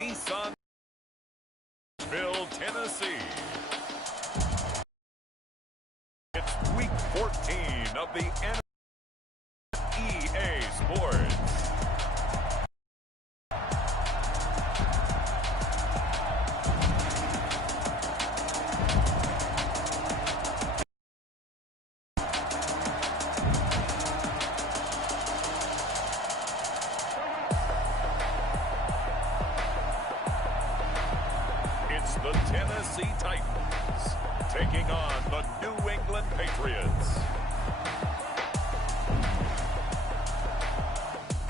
Nashville, Tennessee. It's week 14 of the EA Sports. It's the Tennessee Titans taking on the New England Patriots.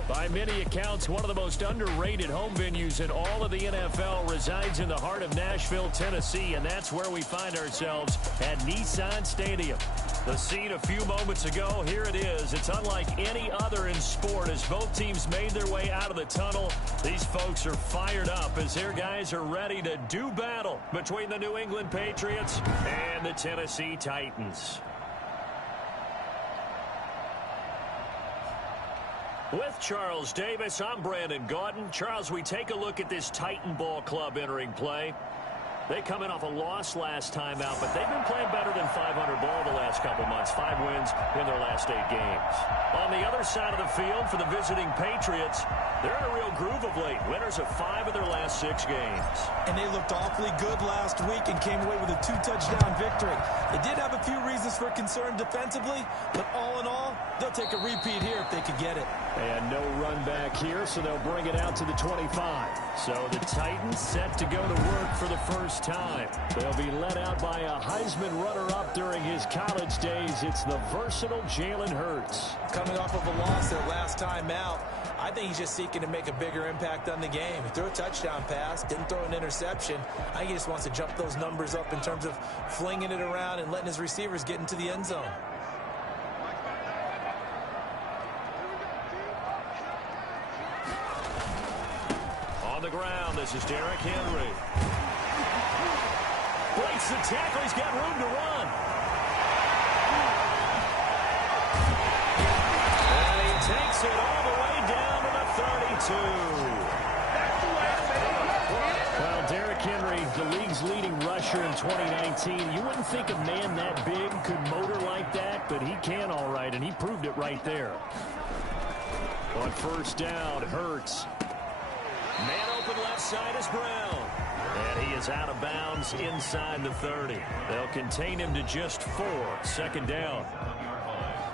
By many accounts, one of the most underrated home venues in all of the NFL resides in the heart of Nashville, Tennessee, and that's where we find ourselves at Nissan Stadium. The scene a few moments ago, here it is. It's unlike any other in sport as both teams made their way out of the tunnel. These folks are fired up as their guys are ready to do battle between the New England Patriots and the Tennessee Titans. With Charles Davis, I'm Brandon Gaudin. Charles, we take a look at this Titan Ball Club entering play. They come in off a loss last time out, but they've been playing better than 500 ball the last couple months. 5 wins in their last 8 games. On the other side of the field for the visiting Patriots, they're in a real groove of late. Winners of 5 of their last 6 games. And they looked awfully good last week and came away with a 2-touchdown victory. They did have a few reasons for concern defensively, but all in all, they'll take a repeat here if they could get it. And no run back here, so they'll bring it out to the 25. So the Titans set to go to work for the first time. They'll be led out by a Heisman runner-up during his college days. It's the versatile Jalen Hurts. Coming off of a loss their last time out, I think he's just seeking to make a bigger impact on the game. He threw a touchdown pass, didn't throw an interception. I think he just wants to jump those numbers up in terms of flinging it around and letting his receivers get into the end zone. On the ground, this is Derrick Henry. Breaks the tackle. He's got room to run. And he takes it all the way down to the 32. Well, Derrick Henry, the league's leading rusher in 2019. You wouldn't think a man that big could motor like that, but he can all right, and he proved it right there. On first down, Hurts. Man open left side is Brown. And he is out of bounds inside the 30. They'll contain him to just 4. Second down.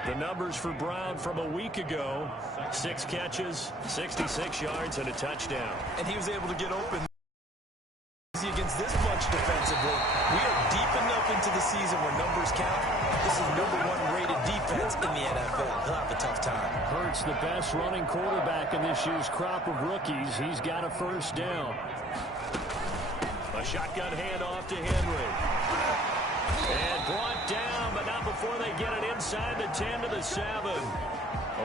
The numbers for Brown from a week ago: 6 catches, 66 yards, and a touchdown. And he was able to get open against this bunch defensively. We are deep enough into the season where numbers count. This is #1 rated defense in the NFL. He'll have a tough time. Hurts the best running quarterback in this year's crop of rookies. He's got a first down. A shotgun handoff to Henry. And brought down, but not before they get it inside the 10 to the 7.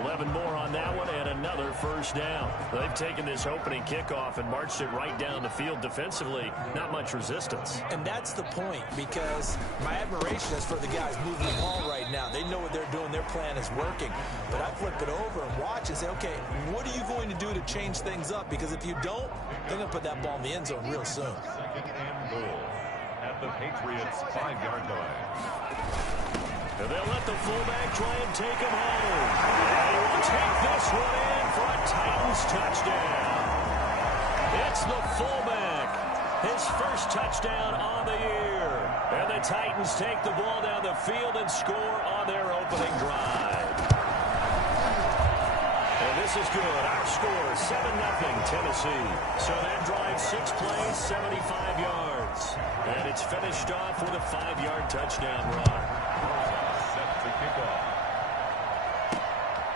11 more on that one, and another first down. They've taken this opening kickoff and marched it right down the field defensively. Not much resistance. And that's the point, because my admiration is for the guys moving the ball right now. They know what they're doing. Their plan is working. But I flip it over and watch and say, okay, what are you going to do to change things up? Because if you don't, they're going to put that ball in the end zone real soon. Second and goal at the Patriots' 5-yard line. And they'll let the fullback try and take him home. And he will take this one in for a Titans touchdown. It's the fullback. His first touchdown on the year. And the Titans take the ball down the field and score on their opening drive. And this is good. Our score, 7-0 Tennessee. So that drive, 6 plays, 75 yards. And it's finished off with a 5-yard touchdown run.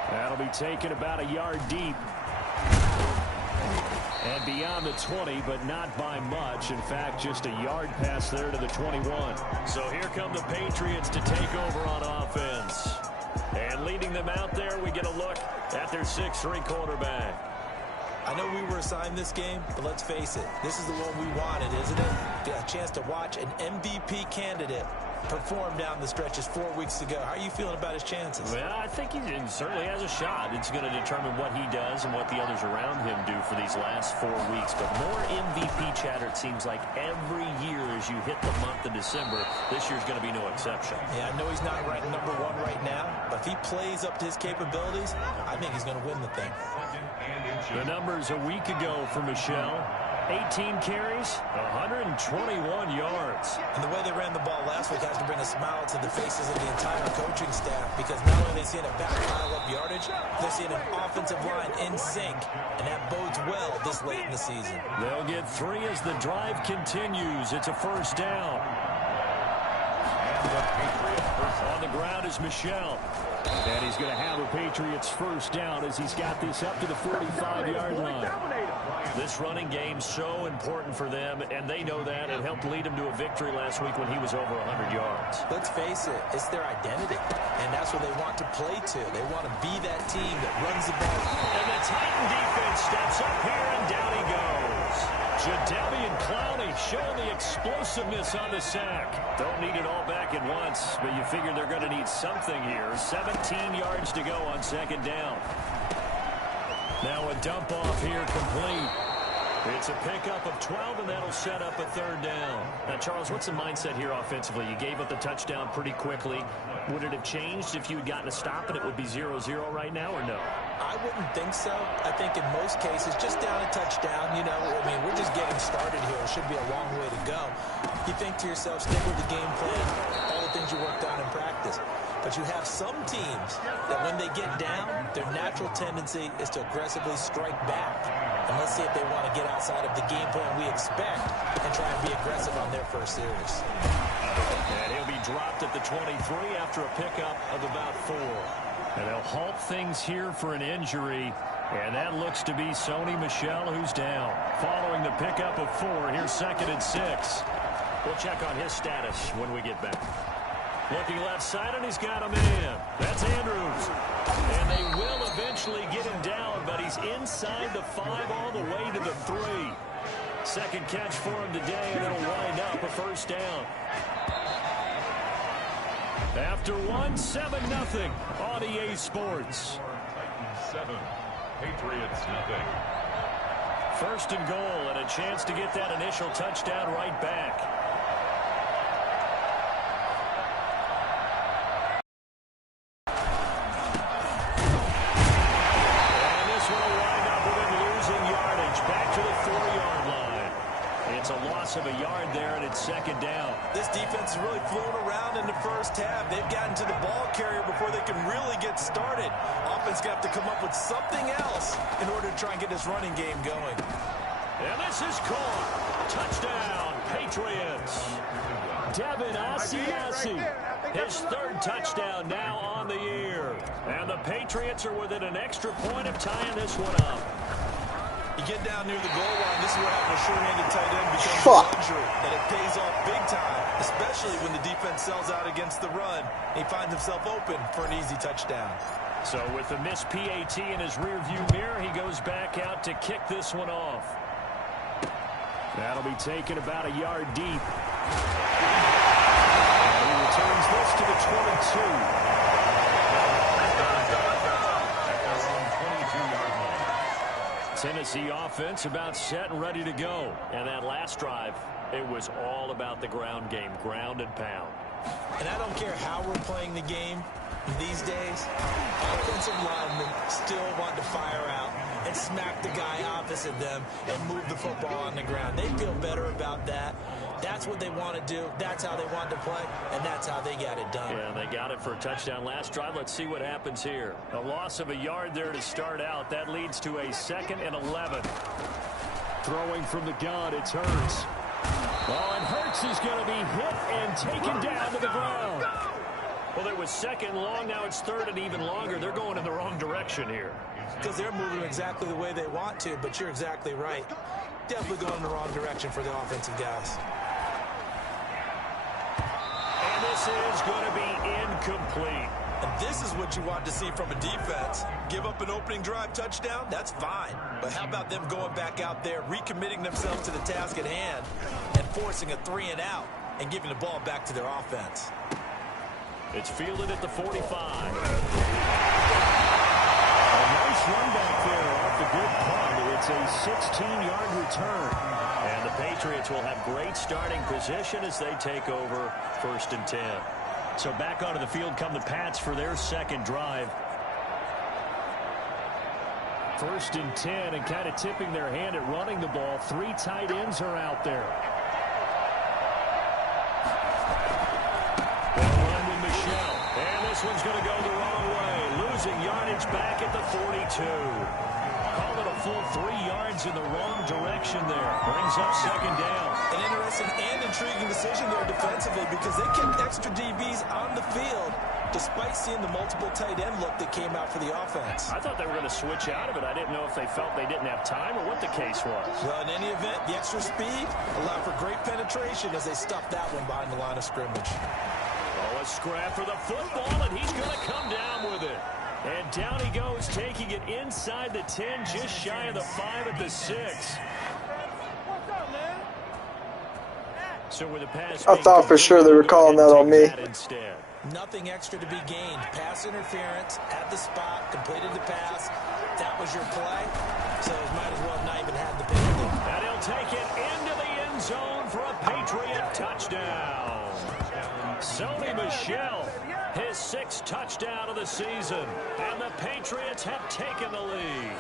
That'll be taken about a yard deep. And beyond the 20, but not by much. In fact, just a yard pass there to the 21. So here come the Patriots to take over on offense. And leading them out there, we get a look at their 6'3" quarterback. I know we were assigned this game, but let's face it, this is the one we wanted, isn't it? A chance to watch an MVP candidate performed down the stretches 4 weeks ago. How are you feeling about his chances? Well, I think he certainly has a shot. It's going to determine what he does and what the others around him do for these last 4 weeks. But more MVP chatter, it seems like, every year as you hit the month of December. This year's going to be no exception. Yeah, I know he's not ranked number 1 right now, but if he plays up to his capabilities, I think he's going to win the thing. The numbers a week ago for Michel. 18 carries, 121 yards. And the way they ran the ball last week has to bring a smile to the faces of the entire coaching staff, because not only are they seeing a back pile up yardage, they're seeing an offensive line in sync, and that bodes well this late in the season. They'll get 3 as the drive continues. It's a first down. On the ground is Michel. And he's going to have a Patriots first down as he's got this up to the 45-yard line. This running game so important for them, and they know that. It helped lead him to a victory last week when he was over 100 yards. Let's face it, it's their identity, and that's what they want to play to. They want to be that team that runs the ball. And the Titan defense steps up here, and down he goes. Jadeveon Clowney showing the explosiveness on the sack. Don't need it all back at once, but you figure they're going to need something here. 17 yards to go on second down. Now a dump off here complete. It's a pickup of 12, and that'll set up a third down. Now, Charles, what's the mindset here offensively? You gave up the touchdown pretty quickly. Would it have changed if you had gotten a stop and it would be 0-0 right now, or no? I wouldn't think so. I think in most cases, just down a touchdown, you know, I mean, we're just getting started here. It should be a long way to go. You think to yourself, stick with the game plan, all the things you worked on in practice. But you have some teams that when they get down, their natural tendency is to aggressively strike back. And let's see if they want to get outside of the game plan we expect and try and be aggressive on their first series. And he'll be dropped at the 23 after a pickup of about 4. And they'll halt things here for an injury. And that looks to be Sony Michel, who's down. Following the pickup of 4, here's 2nd and 6. We'll check on his status when we get back. Looking left side, and he's got a man. That's Andrews. And they will eventually get him down, but he's inside the 5 all the way to the 3. Second catch for him today, and it'll wind up a first down. After 1, 7-0 on EA Sports. 7, Patriots nothing. First and goal, and a chance to get that initial touchdown right back. Of a yard there, and it's second down. This defense is really flown around in the first half. They've gotten to the ball carrier before they can really get started. Offense got to come up with something else in order to try and get this running game going. And this is caught. Touchdown, Patriots. Devin Asiasi, his 3rd touchdown now on the year. And the Patriots are within an extra point of tying this one up. You get down near the goal line, this is what having a sure-handed tight end becomes a luxury, and it pays off big time, especially when the defense sells out against the run. He finds himself open for an easy touchdown. So with the missed PAT in his rearview mirror, he goes back out to kick this one off. That'll be taken about a yard deep. And he returns this to the 22. Tennessee offense about set and ready to go. And that last drive, it was all about the ground game, ground and pound. And I don't care how we're playing the game these days, offensive linemen still want to fire out and smack the guy opposite them and move the football on the ground. They feel better about that. That's what they want to do. That's how they want to play, and that's how they got it done. Yeah, they got it for a touchdown last drive. Let's see what happens here. A loss of a yard there to start out. That leads to a 2nd and 11. Throwing from the gun, it's Hurts. Oh, and Hurts is going to be hit and taken down to the ground. Well, it was 2nd long. Now it's 3rd and even longer. They're going in the wrong direction here. Because they're moving exactly the way they want to, but you're exactly right. Definitely going in the wrong direction for the offensive guys. And this is going to be incomplete. And this is what you want to see from a defense. Give up an opening drive touchdown, that's fine. But how about them going back out there, recommitting themselves to the task at hand, and forcing a 3 and out? and giving the ball back to their offense. It's fielded at the 45. A nice run back there off the good punt. It's a 16-yard return. And the Patriots will have great starting position as they take over 1st and 10. So back onto the field come the Pats for their second drive. 1st and 10, and kind of tipping their hand at running the ball. 3 tight ends are out there. They'll run with Michelle. And this one's going to go the wrong way. Losing yardage back at the 42. Call it a full 3 yards in the wrong direction there. Brings up 2nd down. An interesting and intriguing decision there defensively because they kept extra DBs on the field despite seeing the multiple tight end look that came out for the offense. I thought they were going to switch out of it. I didn't know if they felt they didn't have time or what the case was. Well, in any event, the extra speed allowed for great penetration as they stuffed that one behind the line of scrimmage. Oh, a scrap for the football, and he's going to come down with it. And down he goes, taking it inside the 10, just shy of the 5 at the 6. So with the pass, I thought for sure they were calling that on me. Instead. Nothing extra to be gained. Pass interference at the spot, completed the pass. That was your play. So might as well not even have the penalty. And he'll take it into the end zone for a Patriot touchdown. Sony Michel, his 6th touchdown of the season. And the Patriots have taken the lead.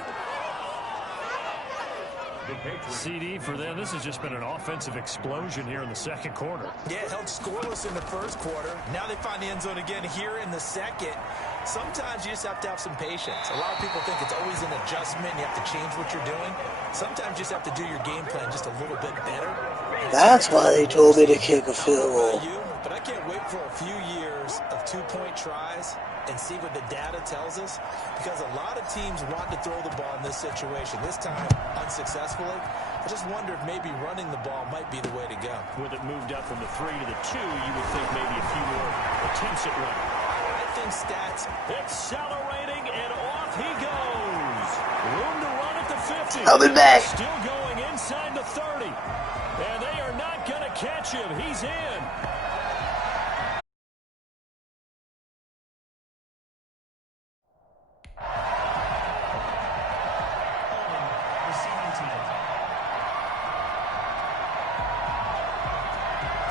CD for them. This has just been an offensive explosion here in the 2nd quarter. Yeah, it held scoreless in the 1st quarter. Now they find the end zone again here in the 2nd. Sometimes you just have to have some patience. A lot of people think it's always an adjustment. You have to change what you're doing. Sometimes you just have to do your game plan just a little bit better. That's why they told me to kick a field goal. But I can't wait for a few years of 2-point tries and see what the data tells us, because a lot of teams want to throw the ball in this situation. This time, unsuccessfully. I just wonder if maybe running the ball might be the way to go. With it moved up from the 3 to the 2, you would think maybe a few more attempts at running. I think stats. Accelerating, and off he goes. Room to run at the 50. I'll be back. Still going inside the 30. And they are not going to catch him. He's in.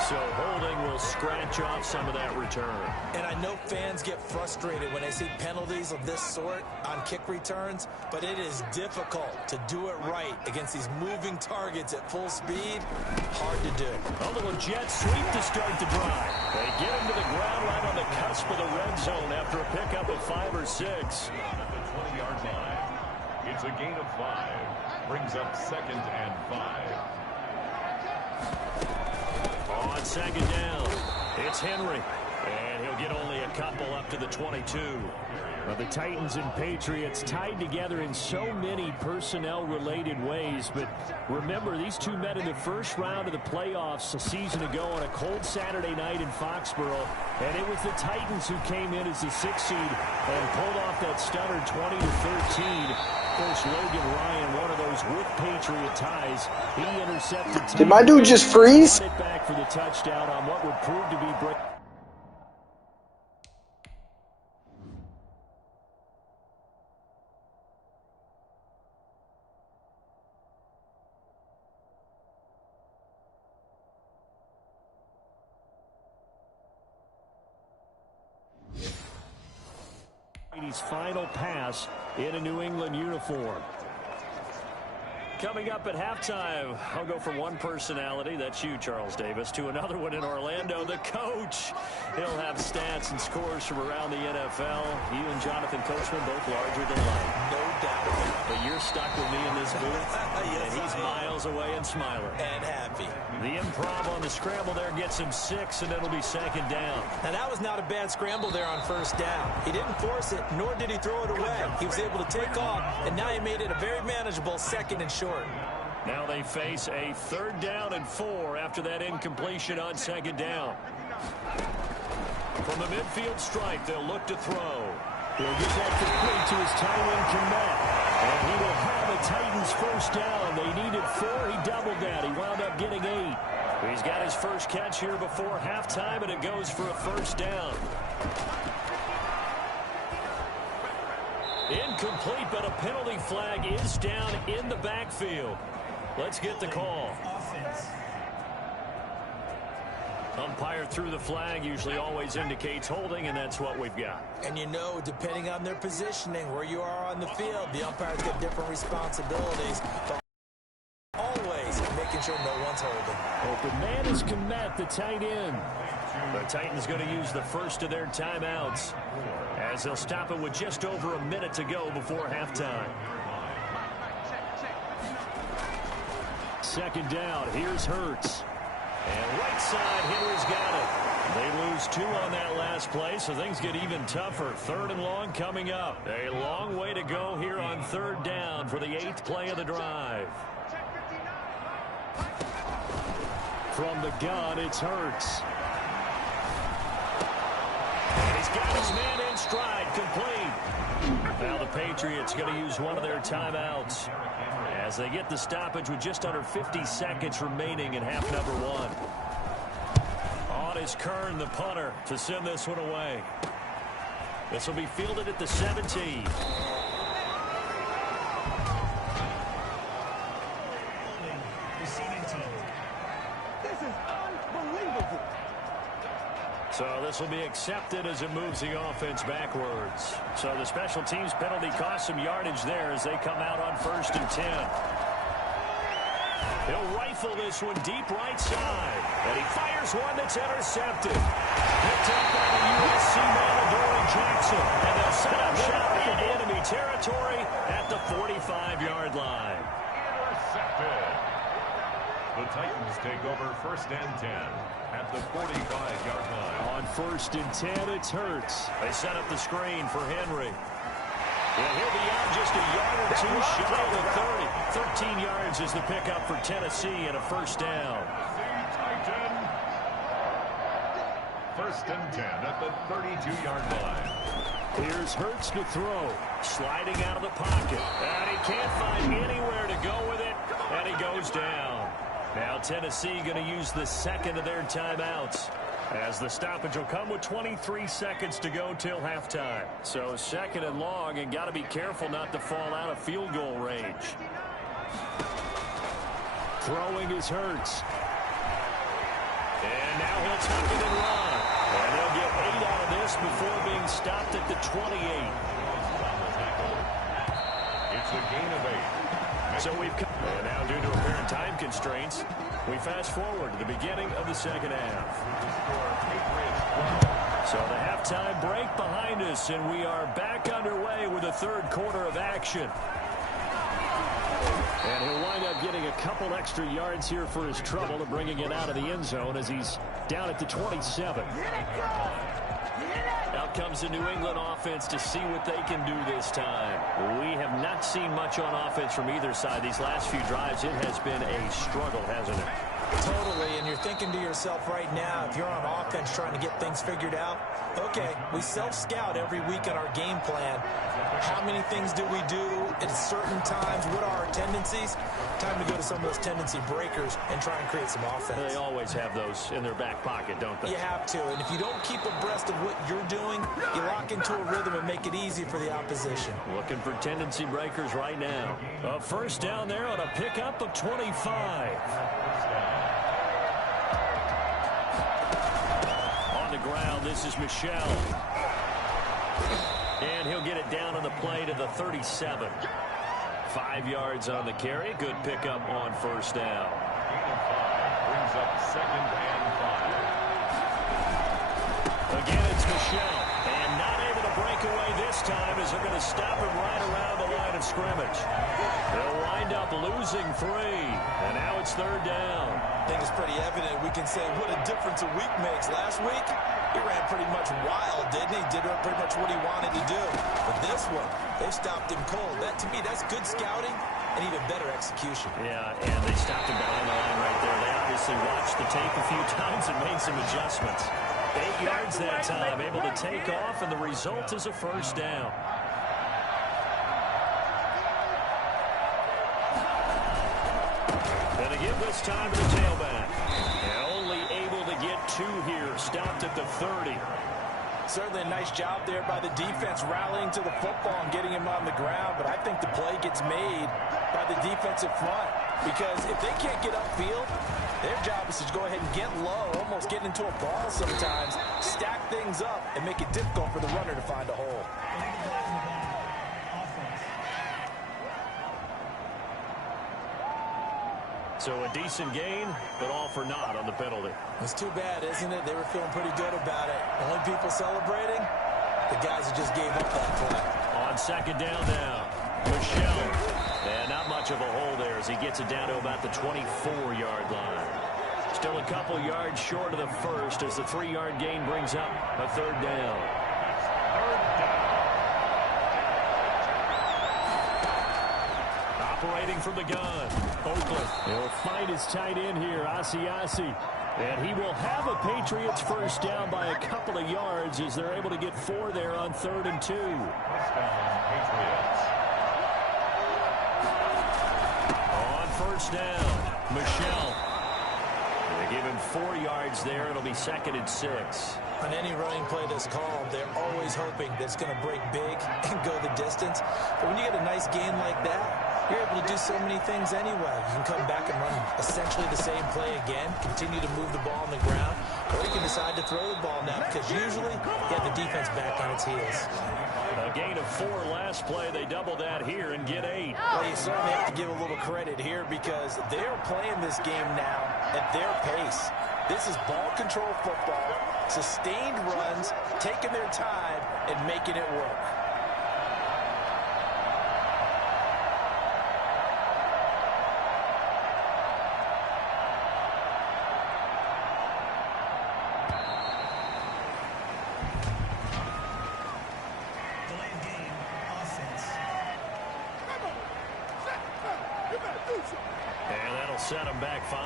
So holding will scratch off some of that return. And I know fans get frustrated when they see penalties of this sort on kick returns, but it is difficult to do it right against these moving targets at full speed. Hard to do. A little jet sweep to start the drive. They get him to the ground right on the cusp of the red zone after a pickup of 5 or 6. At the 20-yard line. It's a gain of 5. Brings up 2nd and 5. On 2nd down, it's Henry, and he'll get only a couple up to the 22. Well, the Titans and Patriots tied together in so many personnel-related ways, but remember, these two met in the 1st round of the playoffs a season ago on a cold Saturday night in Foxborough, and it was the Titans who came in as the 6th seed and pulled off that stunner 20-13. Of course, Logan Ryan, one of those with Patriot ties, he intercepted. Did my dude just freeze? It back for the touchdown on what would prove to be break. Brady's final pass in a New England uniform. Coming up at halftime, I'll go from one personality, that's you, Charles Davis, to another one in Orlando, the coach. He'll have stats and scores from around the NFL. You and Jonathan Coachman both larger than life. No doubt. But you're stuck with me in this booth, Yes, and he's miles away and smiling. And happy. The improv on the scramble there gets him 6, and it'll be 2nd down. Now, that was not a bad scramble there on 1st down. He didn't force it, nor did he throw it away. He was able to take off, and now he made it a very manageable 2nd and short. Now they face a 3rd down and 4 after that incompletion on 2nd down. From the midfield stripe, they'll look to throw. He'll get that complete to his tight end, Kmet. And he will have a Titans 1st down. They needed 4. He doubled that. He wound up getting 8. He's got his first catch here before halftime, and it goes for a first down. Incomplete, but a penalty flag is down in the backfield. Let's get the call. Umpire threw the flag, usually always indicates holding, and that's what we've got. And you know, depending on their positioning, where you are on the field, the umpires get different responsibilities. But always making sure no one's holding. Open man is Komet, the tight end. The Titans going to use the first of their timeouts as they'll stop it with just over a minute to go before halftime. Second down, here's Hurts. And right side, Henry's got it. They lose 2 on that last play, so things get even tougher. 3rd and long coming up. A long way to go here on 3rd down for the 8th play of the drive. From the gun, it's Hurts. And he's got his man in stride, complete. Now the Patriots going to use one of their timeouts as they get the stoppage with just under 50 seconds remaining in half number 1. On is Kern, the punter, to send this one away. This will be fielded at the 17. So this will be accepted as it moves the offense backwards. So the special teams penalty cost some yardage there as they come out on 1st and 10. He'll rifle this one deep right side. And he fires one that's intercepted. Picked up by the USC man, Adoree Jackson. And they'll set up shop in enemy territory at the 45-yard line. Intercepted. The Titans take over 1st and 10 at the 45-yard line. On 1st and 10, it's Hurts. They set up the screen for Henry. Yeah, he'll be out just a yard or 2 shy of the 30. 13 yards is the pickup for Tennessee and a first down. Titan. 1st and 10 at the 32-yard line. Here's Hurts to throw. Sliding out of the pocket. And he can't find anywhere to go with it. And he goes down. Now Tennessee going to use the 2nd of their timeouts as the stoppage will come with 23 seconds to go till halftime. So 2nd and long, and got to be careful not to fall out of field goal range. Throwing is Hurts. And now he'll tuck it and run. And they'll get 8 out of this before being stopped at the 28. It's a gain of 8. So we've come, and now due to apparent time constraints, we fast forward to the beginning of the 2nd half. So the halftime break behind us, and we are back underway with the 3rd quarter of action. And he'll wind up getting a couple extra yards here for his trouble to bringing it out of the end zone as he's down at the 27. Out comes the New England offense to see what they can do this time. We have not seen much on offense from either side these last few drives. It has been a struggle, hasn't it? Totally, and you're thinking to yourself right now, if you're on offense trying to get things figured out, okay, we self-scout every week on our game plan. How many things do we do at certain times? What are our tendencies? Time to go to some of those tendency breakers and try and create some offense. They always have those in their back pocket, don't they? You have to, and if you don't keep abreast of what you're doing, you lock into a rhythm and make it easy for the opposition. Looking for tendency breakers right now. A first down there on a pickup of 25. On the ground, this is Michel. And he'll get it down on the play to the 37. 5 yards on the carry. Good pickup on first down. Brings up 2nd and 5. Again, it's Michel. And not able to break away this time as they're going to stop him right around the line of scrimmage. They'll wind up losing 3. And now it's 3rd down. I think it's pretty evident. We can say what a difference a week makes. Last week, he ran pretty much wild, didn't he? Did pretty much what he wanted to do. But this one, they stopped him cold. That, to me, that's good scouting and even better execution. Yeah, and they stopped him behind the line right there. They obviously watched the tape a few times and made some adjustments. 8 yards that time, able to take off, and the result is a first down. And they give this time to the tailback. And only able to get 2 here. Stopped at the 30. Certainly a nice job there by the defense rallying to the football and getting him on the ground. But I think the play gets made by the defensive front. Because if they can't get upfield, their job is to go ahead and get low, almost get into a ball sometimes, stack things up, and make it difficult for the runner to find a hole. So a decent gain, but all for naught on the penalty. It's too bad, isn't it? They were feeling pretty good about it. The only people celebrating, the guys who just gave up that play. On second down now, Michelle. And not much of a hole there as he gets it down to about the 24-yard line. Still a couple yards short of the first as the 3-yard gain brings up a third down. Operating from the gun, Oakland. He'll find his tight end here, Asiasi. And he will have a Patriots first down by a couple of yards as they're able to get 4 there on 3rd and 2. First down, Patriots. On first down, Michelle. They give him 4 yards there. It'll be 2nd and 6. On any running play that's called, they're always hoping that it's going to break big and go the distance. But when you get a nice gain like that, you're able to do so many things anyway. You can come back and run essentially the same play again, continue to move the ball on the ground, or you can decide to throw the ball now because usually you have the defense back on its heels. A gain of 4 last play. They double that here and get 8. Well, you certainly have to give a little credit here because they're playing this game now at their pace. This is ball control football, sustained runs, taking their time and making it work. And that'll set them back 5.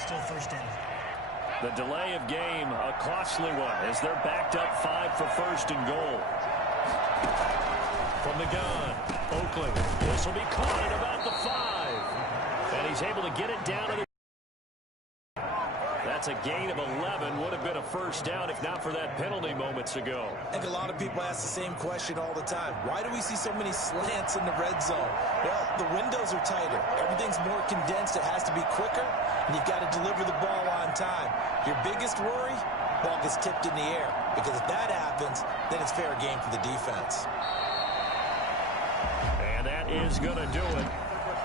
Still first down. The delay of game, a costly one, as they're backed up 5 for 1st and goal. From the gun, Oakland. This will be caught at about the 5. And he's able to get it down to the... That's a gain of 11. Would have been a first down if not for that penalty moments ago. I think a lot of people ask the same question all the time. Why do we see so many slants in the red zone? Well, the windows are tighter. Everything's more condensed. It has to be quicker, and you've got to deliver the ball on time. Your biggest worry? Ball gets tipped in the air. Because if that happens, then it's fair game for the defense. And that is going to do it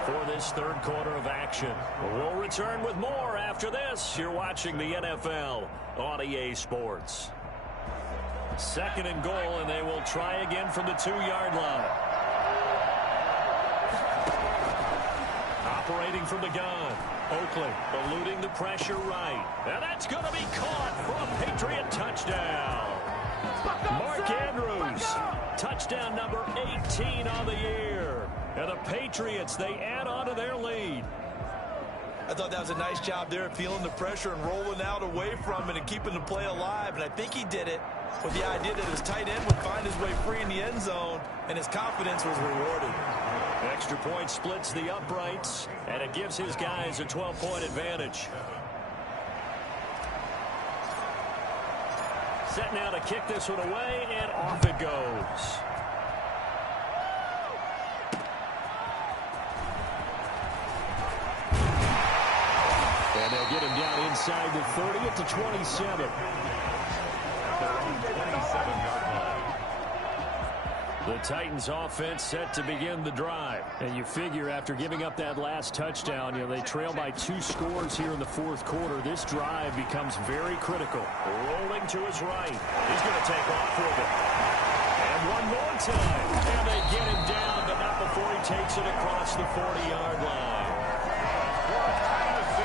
for this 3rd quarter of action. We'll return with more after this. You're watching the NFL on EA Sports. 2nd and goal, and they will try again from the 2-yard line. Operating from the gun, Oakland eluding the pressure right. And that's going to be caught for a Patriot touchdown. Mark Andrews, touchdown number 18 on the year. And the Patriots, they add on to their lead. I thought that was a nice job there, feeling the pressure and rolling out away from it and keeping the play alive. And I think he did it with the idea that his tight end would find his way free in the end zone, and his confidence was rewarded. Extra point splits the uprights, and it gives his guys a 12-point advantage. Set now to kick this one away, and off it goes. And they'll get him down inside the 30 at the 27. The Titans offense set to begin the drive. And you figure after giving up that last touchdown, they trail by 2 scores here in the 4th quarter. This drive becomes very critical. Rolling to his right. He's going to take off with it. And one more time. And they get him down, but not before he takes it across the 40-yard line.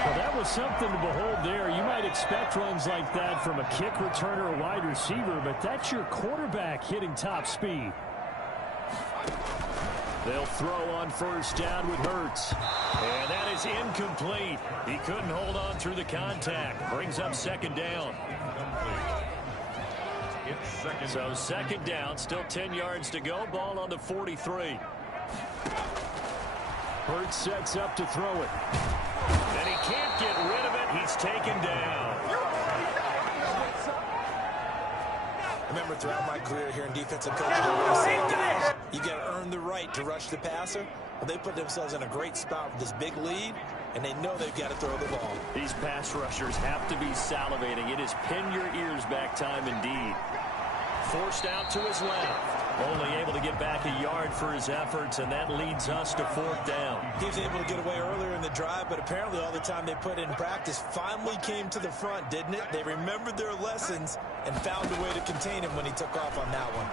Well, that was something to behold there. You might expect runs like that from a kick returner or wide receiver, but that's your quarterback hitting top speed. They'll throw on first down with Hurts. And that is incomplete. He couldn't hold on through the contact. Brings up 2nd down. So 2nd down, still 10 yards to go. Ball on the 43. Hurts sets up to throw it. And he can't get rid of it. He's taken down. I remember throughout my career here in defensive coaching, I always say, guys, you got to earn the right to rush the passer. Well, they put themselves in a great spot with this big lead, and they know they've got to throw the ball. These pass rushers have to be salivating. It is pin your ears back time indeed. Forced out to his left. Only able to get back a yard for his efforts, and that leads us to 4th down. He was able to get away earlier in the drive, but apparently all the time they put in practice finally came to the front, didn't it? They remembered their lessons and found a way to contain him when he took off on that one.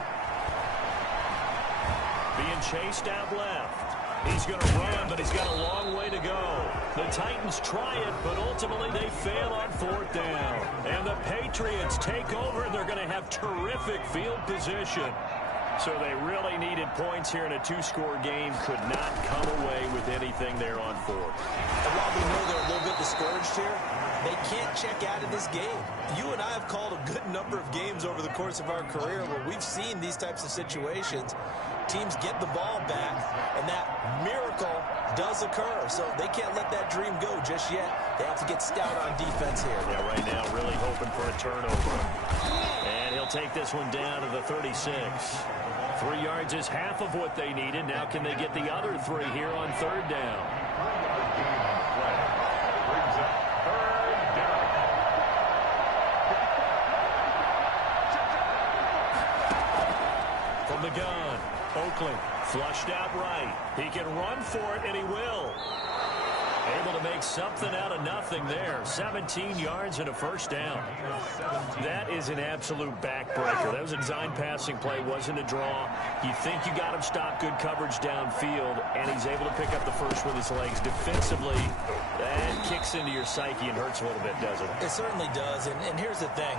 Being chased out left. He's going to run, but he's got a long way to go. The Titans try it, but ultimately they fail on 4th down. And the Patriots take over, and they're going to have terrific field position. So they really needed points here in a 2-score game. Could not come away with anything there on 4th. And while we know they're a little bit discouraged here, they can't check out of this game. You and I have called a good number of games over the course of our career where we've seen these types of situations. Teams get the ball back, and that miracle does occur. So they can't let that dream go just yet. They have to get stout on defense here. Yeah, right now really hoping for a turnover. And he'll take this one down to the 36. 3 yards is half of what they needed. Now can they get the other 3 here on 3rd down? From the gun, Oakland flushed out right. He can run for it, and he will. Able to make something out of nothing there. 17 yards and a 1st down. That is an absolute backbreaker. That was a design passing play, wasn't a draw. You think you got him stopped, good coverage downfield, and he's able to pick up the first with his legs. Defensively, that kicks into your psyche and hurts a little bit, doesn't it? It certainly does, and here's the thing.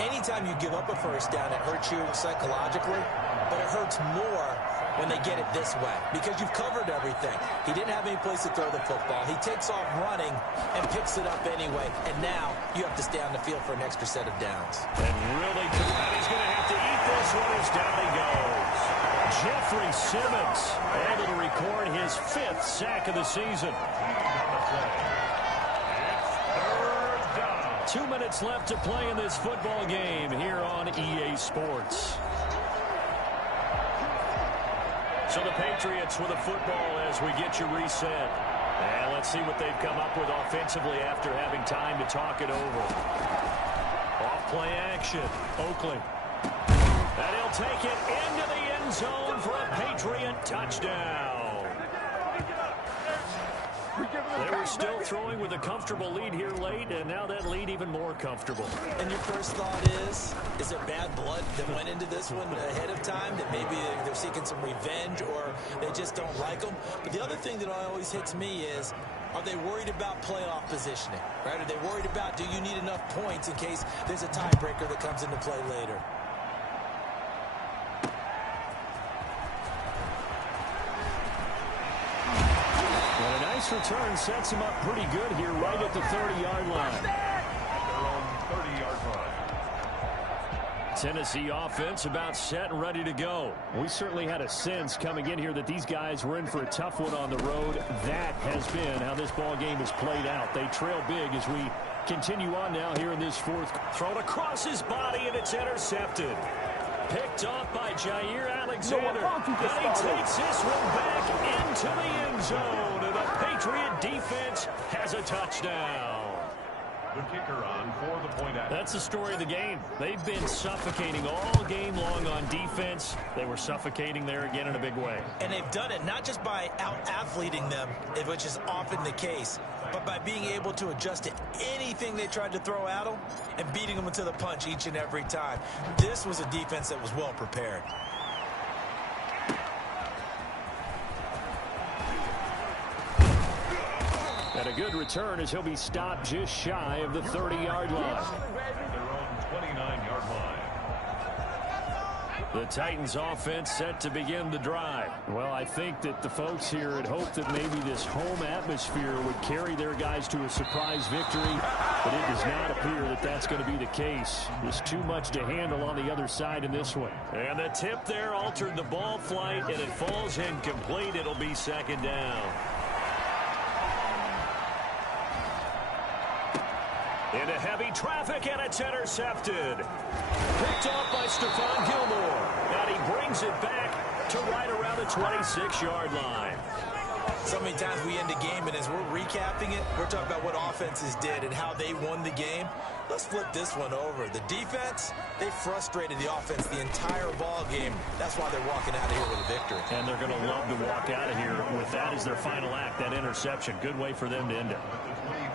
Anytime you give up a 1st down, it hurts you psychologically, but it hurts more when they get it this way because you've covered everything. He didn't have any place to throw the football. He takes off running and picks it up anyway, and now you have to stay on the field for an extra set of downs. And really, he's going to have to eat this one as down he goes. Jeffrey Simmons able to record his 5th sack of the season. 2 minutes left to play in this football game here on EA Sports. So the Patriots with a football as we get you reset. And let's see what they've come up with offensively after having time to talk it over. Off-play action. Oakland. And he'll take it into the end zone for a Patriot touchdown. They were still throwing with a comfortable lead here late, and now that lead even more comfortable. And your first thought is there bad blood that went into this one ahead of time, that maybe they're seeking some revenge or they just don't like them? But the other thing that always hits me is, are they worried about playoff positioning, right? Are they worried about, do you need enough points in case there's a tiebreaker that comes into play later? Return sets him up pretty good here right at the 30-yard line. Their own 30-yard line. Tennessee offense about set and ready to go. We certainly had a sense coming in here that these guys were in for a tough one on the road. That has been how this ball game has played out. They trail big as we continue on now here in this 4th. Thrown across his body, and it's intercepted. Picked off by Jair Alexander. And he takes this one back into the end zone. And the Patriot defense has a touchdown. The kicker on for the point action. That's the story of the game. They've been suffocating all game long on defense. They were suffocating there again in a big way. And they've done it not just by out-athleting them, which is often the case, but by being able to adjust to anything they tried to throw at them and beating them into the punch each and every time. This was a defense that was well prepared. And a good return as he'll be stopped just shy of the 30-yard line. Their own 29-yard line. The Titans offense set to begin the drive. Well, I think that the folks here had hoped that maybe this home atmosphere would carry their guys to a surprise victory, but it does not appear that that's going to be the case. There's too much to handle on the other side in this one. And the tip there altered the ball flight, and it falls incomplete. It'll be second down. Into heavy traffic, and it's intercepted. Picked off by Stephon Gilmore. And he brings it back to right around the 26-yard line. So many times we end the game, and as we're recapping it, we're talking about what offenses did and how they won the game. Let's flip this one over. The defense, they frustrated the offense the entire ball game. That's why they're walking out of here with a victory. And they're going to love to walk out of here with that as their final act, that interception. Good way for them to end it.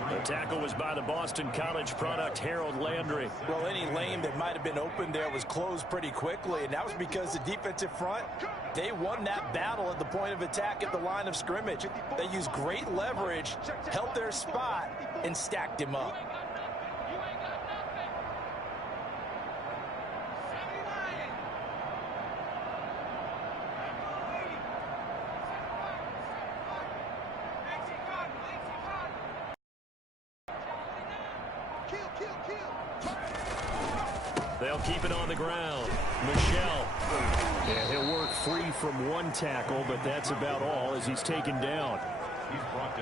The tackle was by the Boston College product, Harold Landry. Well, any lane that might have been open there was closed pretty quickly, and that was because the defensive front, they won that battle at the point of attack at the line of scrimmage. They used great leverage, held their spot, and stacked him up. They'll keep it on the ground. Michelle. Yeah, he'll work free from one tackle, but that's about all as he's taken down.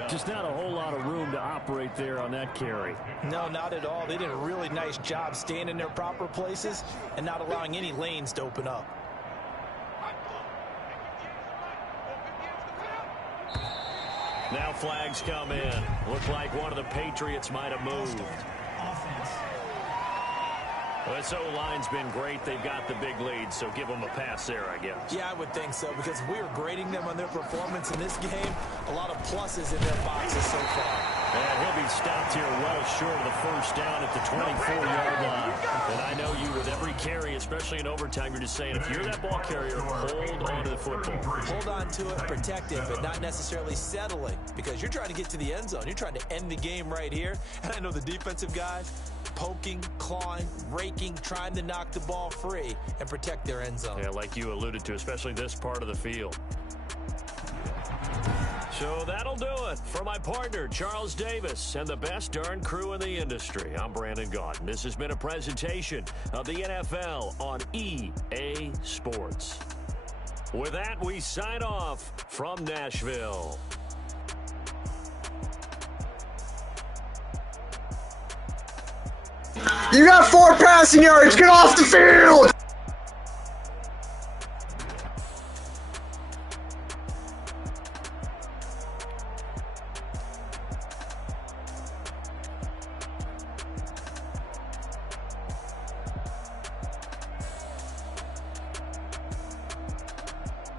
Just not a whole lot of room to operate there on that carry. No, not at all. They did a really nice job staying in their proper places and not allowing any lanes to open up. Now flags come in. Looked like one of the Patriots might have moved. Well, this O-line's been great. They've got the big lead, so give them a pass there, I guess. Yeah, I would think so, because if we were grading them on their performance in this game, a lot of pluses in their boxes so far. And he'll be stopped here well short of the first down at the 24-yard line. And I know you, with every carry, especially in overtime, you're just saying, if you're that ball carrier, hold on to the football. Hold on to it, protect it, but not necessarily settling, because you're trying to get to the end zone. You're trying to end the game right here. And I know the defensive guys, poking, clawing, raking, trying to knock the ball free and protect their end zone. Yeah, like you alluded to, especially this part of the field. So that'll do it for my partner, Charles Davis, and the best darn crew in the industry. I'm Brandon Gaudin. This has been a presentation of the NFL on EA Sports. With that, we sign off from Nashville. You got 4 passing yards. Get off the field.